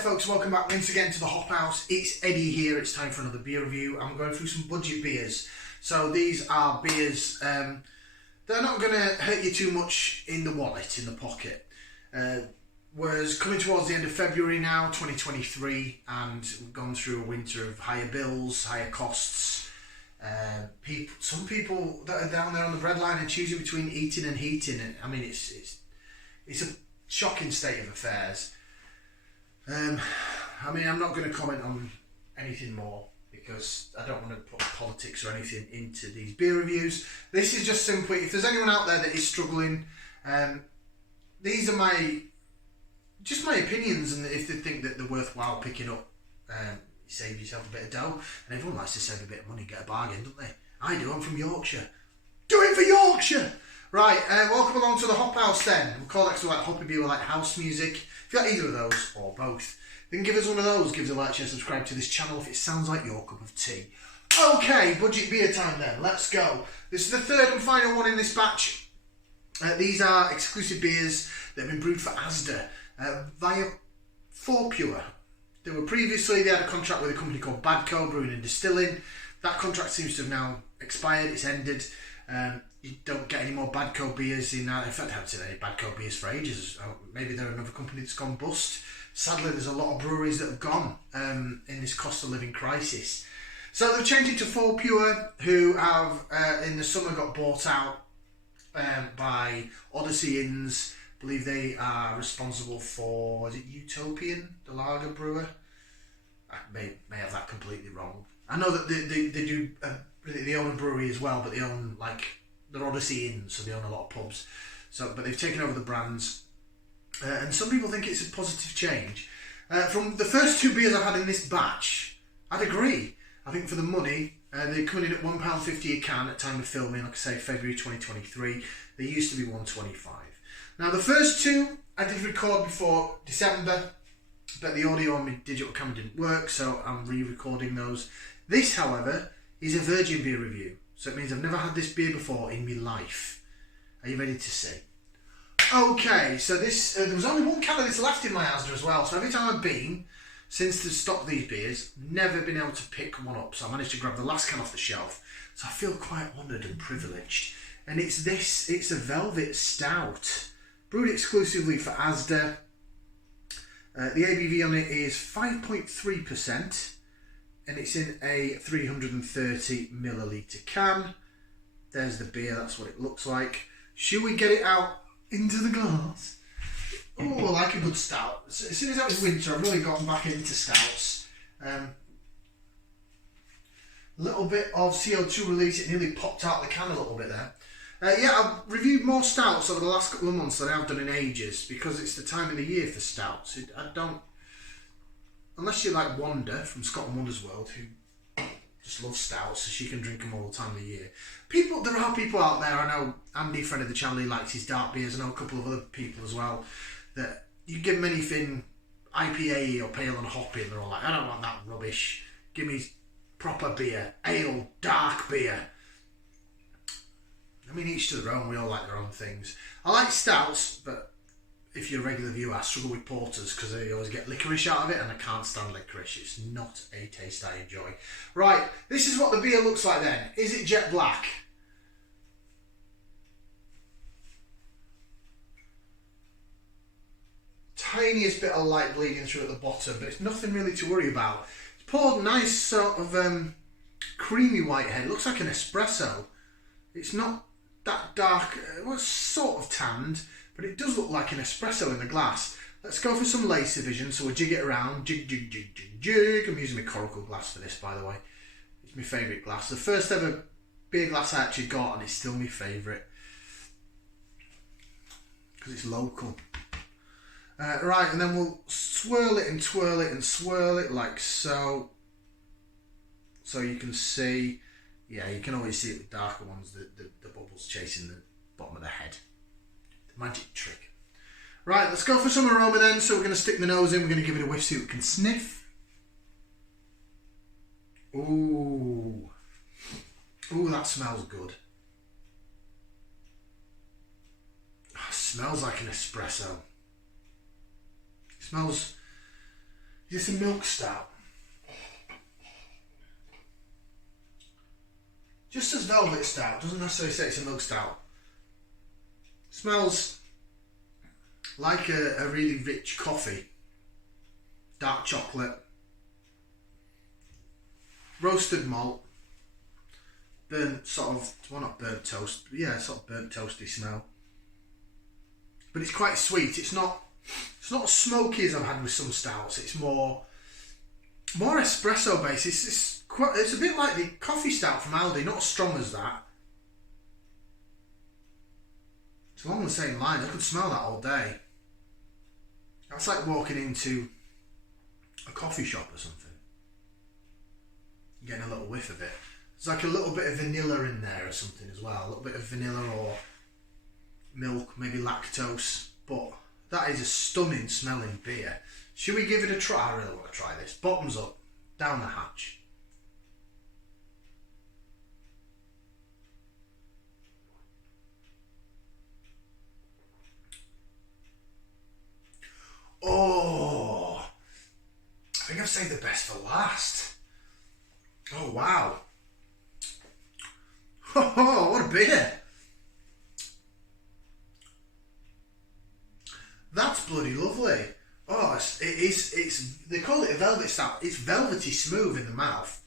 folks, welcome back once again to the Hop House. It's Eddie here. It's time for another beer review. I'm going through some budget beers. So these are beers, they're not going to hurt you too much in the wallet, in the pocket. Whereas coming towards the end of February now, 2023, and we've gone through a winter of higher bills, higher costs. Some people that are down there on the breadline are choosing between eating and heating. I mean, it's a shocking state of affairs. I mean, I'm not going to comment on anything more because I don't want to put politics or anything into these beer reviews. This is just simply, if there's anyone out there that is struggling, these are my opinions, and if they think that they're worthwhile picking up, you save yourself a bit of dough, and everyone likes to save a bit of money, get a bargain, don't they? I do, I'm from Yorkshire. Do it for Yorkshire! Right, welcome along to the Hop House then. We'll call that sort of like hoppy beer, like house music. If you like either of those, or both, then give us one of those. Give us a like, share, subscribe to this channel if it sounds like your cup of tea. Okay, budget beer time then, let's go. This is the third and final one in this batch. These are exclusive beers that have been brewed for Asda via Fourpure. They had a contract with a company called Badco Brewing and Distilling. That contract seems to have now expired, it's ended. You don't get any more Badco beers in fact, I haven't seen any Badco beers for ages. Maybe they're another company that's gone bust. Sadly, there's a lot of breweries that have gone in this cost of living crisis. So they've changed it to Fourpure, who have in the summer got bought out by Odyssey Inns. I believe they are responsible for, is it Utopian, the lager brewer? I may have that completely wrong. I know that they own a brewery as well, but they own they're Odyssey Inns, so they own a lot of pubs. But they've taken over the brands, and some people think it's a positive change. From the first two beers I've had in this batch, I'd agree. I think for the money, they're coming in at £1.50 a can at time of filming, like I say, February 2023. They used to be £1.25. Now the first two I did record before December, but the audio on my digital camera didn't work, so I'm re-recording those. This, however, is a virgin beer review, so it means I've never had this beer before in my life. Are you ready to see? Okay, so this there was only one can of this left in my Asda as well, so every time I've been, since they've stocked these beers, never been able to pick one up, so I managed to grab the last can off the shelf, so I feel quite honoured and privileged. And it's a Velvet Stout, brewed exclusively for Asda. The ABV on it is 5.3%, and it's in a 330 millilitre can. There's the beer, that's what it looks like. Should we get it out into the glass? Oh, I like a good stout. As soon as it was winter, I've really gotten back into stouts. A little bit of CO2 release, it nearly popped out the can a little bit there. Yeah, I've reviewed more stouts over the last couple of months than I've done in ages, because it's the time of the year for stouts. Unless you're like Wanda from Scott and Wonder's World, who just loves stouts, so she can drink them all the time of the year. There are people out there, I know Andy, friend of the channel, he likes his dark beers. I know a couple of other people as well, that you give them anything IPA or pale and hoppy, and they're all like, I don't want that rubbish. Give me proper beer, ale, dark beer. I mean, each to their own, we all like their own things. I like stouts, but if you're a regular viewer, I struggle with porters because I always get licorice out of it, and I can't stand licorice. It's not a taste I enjoy. Right, this is what the beer looks like then. Is it jet black? Tiniest bit of light bleeding through at the bottom, but it's nothing really to worry about. It's poured nice sort of creamy white head. It looks like an espresso. It's not that dark. It was sort of tanned, but it does look like an espresso in the glass. Let's go for some lace division, so we'll jig it around. Jig, jig, jig, jig, jig. I'm using my coracle glass for this, by the way. It's my favourite glass. The first ever beer glass I actually got, and it's still my favourite. Because it's local. Right, and then we'll swirl it and twirl it and swirl it like so. So you can see, yeah, you can always see it with darker ones, the bubbles chasing the bottom of the head. The magic trick. Right, let's go for some aroma then. So we're going to stick the nose in, we're going to give it a whiff so we can sniff. Ooh. Ooh, that smells good. Oh, smells like an espresso. It smells Is this a milk stout? Just as Velvet Stout, doesn't necessarily say it's a milk stout. Smells like a really rich coffee. Dark chocolate. Roasted malt. Burnt sort of, well not burnt toast, but yeah, sort of burnt toasty smell. But it's quite sweet. It's not as smoky as I've had with some stouts. It's more espresso based. It's a bit like the coffee stout from Aldi, not as strong as that. It's along the same lines. I could smell that all day. That's like walking into a coffee shop or something. Getting a little whiff of it. There's like a little bit of vanilla in there or something as well. A little bit of vanilla or milk, maybe lactose. But that is a stunning smelling beer. Should we give it a try? I really want to try this. Bottoms up, down the hatch. Oh, I think I've saved the best for last. Oh wow. Oh, what a beer. That's bloody lovely. Oh, it's they call it a velvet stout. It's velvety smooth in the mouth.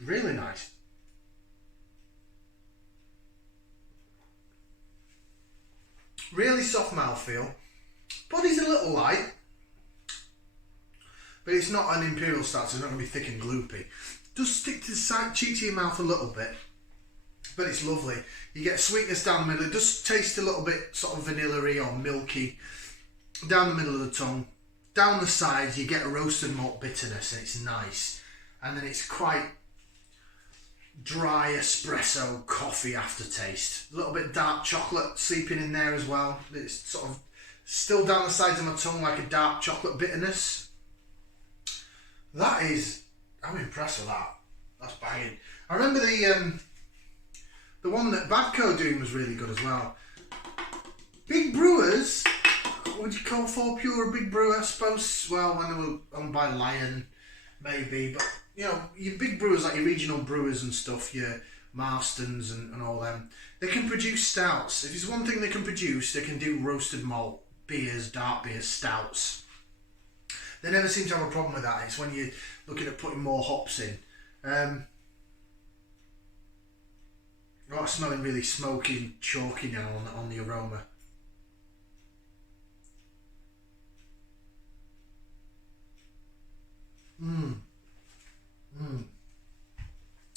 Really nice. Really soft mouthfeel. Body's a little light, but it's not an imperial stout, so it's not going to be thick and gloopy. Just stick to the side, cheek to your mouth a little bit, but it's lovely. You get sweetness down the middle. It does taste a little bit sort of vanilla-y or milky down the middle of the tongue. Down the sides, you get a roasted malt bitterness, and it's nice. And then it's quite dry espresso coffee aftertaste. A little bit dark chocolate seeping in there as well. It's sort of still down the sides of my tongue like a dark chocolate bitterness. That is, I'm impressed with that. That's banging. I remember the one that Badco doing was really good as well. Big brewers, what would you call Fourpure a big brewer? I suppose, well, when they were owned by Lion, maybe, but you know, your big brewers like your regional brewers and stuff, your Marstons and all them, they can produce stouts. If there's one thing they can produce, they can do roasted malt beers, dark beers, stouts. They never seem to have a problem with that. It's when you're looking at putting more hops in. Oh, smelling really smoky and chalky now on the aroma.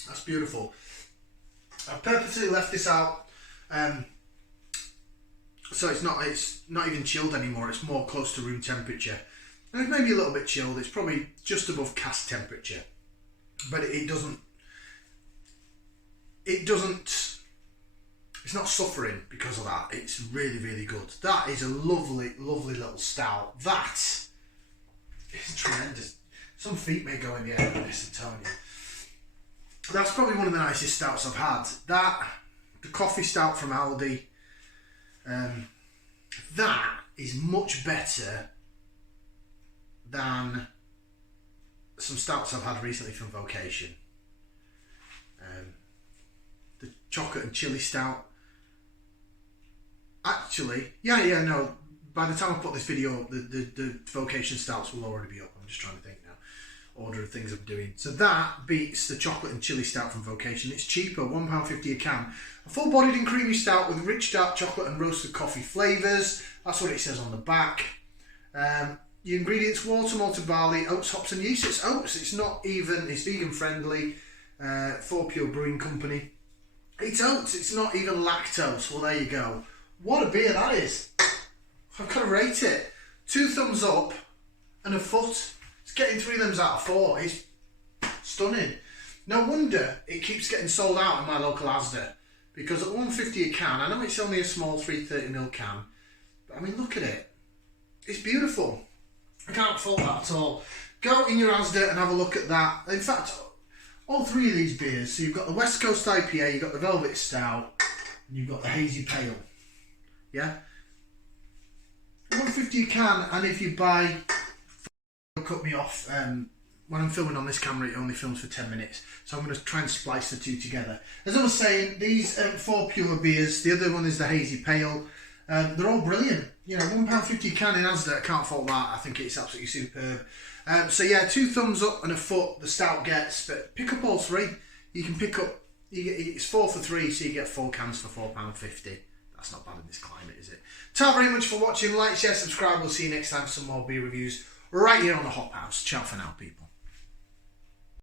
That's beautiful. I purposely left this out, so it's not even chilled anymore. It's more close to room temperature, and it's maybe a little bit chilled. It's probably just above cask temperature, but it doesn't. It's not suffering because of that. It's really, really good. That is a lovely, lovely little stout. That is tremendous. Some feet may go in the air with this, I'm telling you. That's probably one of the nicest stouts I've had. The coffee stout from Aldi, that is much better than some stouts I've had recently from Vocation. The chocolate and chili stout. Actually, no. By the time I put this video up, the Vocation stouts will already be up. I'm just trying to think now. Order of things I'm doing. So that beats the chocolate and chili stout from Vocation. It's cheaper, £1.50 a can. A full-bodied and creamy stout with rich dark chocolate and roasted coffee flavours. That's what it says on the back. Your ingredients: water, malted barley, oats, hops and yeast. It's oats. It's not even. It's vegan friendly. Fourpure Brewing Company. It's oats. It's not even lactose. Well, there you go. What a beer that is. I've got to rate it. 2 thumbs up and a foot. It's getting 3 thumbs out of 4. It's stunning. No wonder it keeps getting sold out in my local Asda, because at £1.50 a can, I know it's only a small 330ml can, but I mean, look at it. It's beautiful. I can't fault that at all. Go in your Asda and have a look at that. In fact, all 3 of these beers. So you've got the West Coast IPA, you've got the Velvet Stout, and you've got the Hazy Pale. Yeah? £1.50 a can, and if you buy cut me off. When I'm filming on this camera, it only films for 10 minutes. So I'm going to try and splice the two together. As I was saying, these Fourpure beers, the other one is the Hazy Pale. They're all brilliant. You know, £1.50 can in Asda, I can't fault that. I think it's absolutely superb. So yeah, 2 thumbs up and a foot the stout gets, but pick up all 3. You can pick up, it's 4 for 3, so you get 4 cans for £4.50. That's not bad in this climate, is it? Thank you very much for watching. Like, share, subscribe. We'll see you next time for some more beer reviews right here on the Hop House. Ciao for now, people.